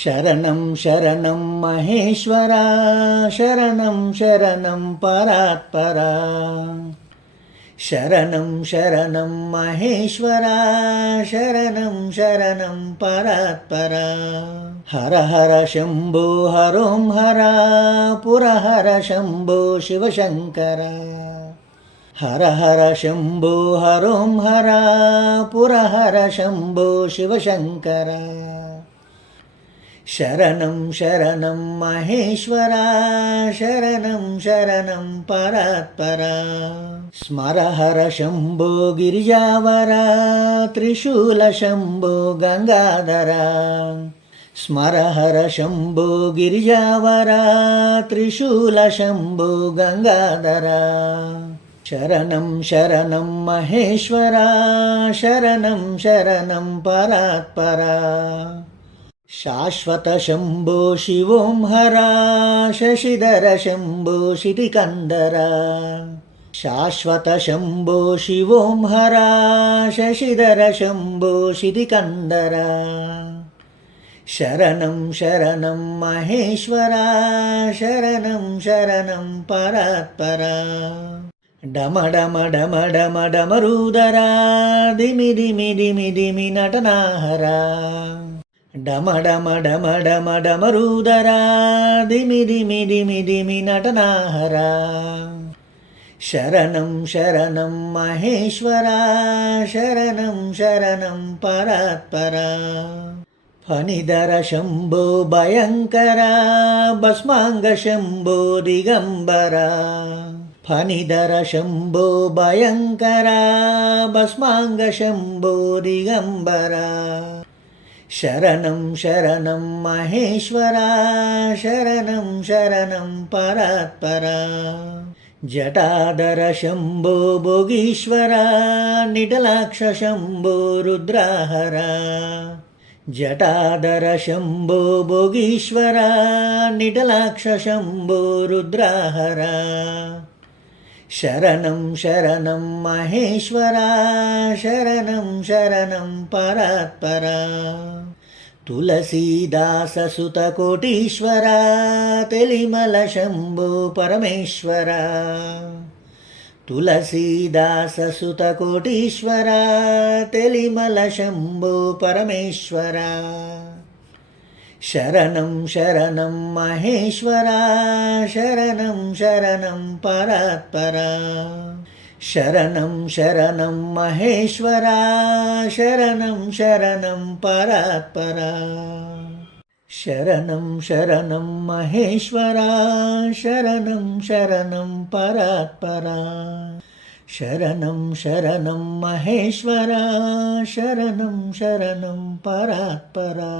शरणं शरणं महेश्वरा शरणं शरणं परात्परा शरणं शरणं महेश्वरा शरणं शरणं परात्परा हर हर शम्भो हरों हरा पुरहर शम्भो शिवशङ्करा हर हर शम्भो हरों हरा पुरहर शम्भो शिवशङ्करा शरणं शरणं महेश्वरा शरणं शरणं परात्परा स्मर हर शम्भो गिरिजावरा त्रिशूल शम्भो गङ्गाधरा स्मर हर शम्भो गिरिजावरा त्रिशूल शम्भो गङ्गाधरा शरणं शरणं महेश्वरा शरणं शरणं परात्परा शाश्वत शम्भो शिवों हरा शशिधर शम्भो शितिकन्दरा शाश्वत शम्भो शिवों हरा शशिधर शम्भो शितिकन्दरा शरणं शरणं महेश्वरा शरणं शरणं परात्परा डम डम डम डम डमरुदरा दिमि दिमि दिमि दिमि नटनाहरा डम डम डम डम डमरुदरा दिमि दिमि दिमि दिमि नटनाहरा शरणं शरणं महेश्वरा शरणं शरणं परात्परा फणिधर शम्भो भयङ्करा भस्माङ्ग शम्भो दिगम्बरा फणिधर शम्भो भयङ्करा भस्माङ्ग शम्भो दिगम्बरा शरणं शरणं महेश्वरा शरणं शरणं परात्परा जटाधर शम्भो भोगीश्वरा निटलाक्ष शम्भो रुद्राहरा जटाधर शम्भो भोगीश्वरा निटलाक्ष शम्भो रुद्राहरा शरणं शरणं महेश्वरा शरणं शरणं परात्परा तुलसीदास सुत कोटीश्वरा तेलिमल शम्भो परमेश्वरा तुलसीदास सुत कोटीश्वरा तेलिमल शम्भो परमेश्वरा शरणं शरणं महेश्वरा शरणं शरणं परात्परा शरणं शरणं महेश्वरा शरणं शरणं परात्परा शरणं शरणं महेश्वरा शरणं शरणं परात्परा शरणं शरणं महेश्वरा शरणं शरणं परात्परा।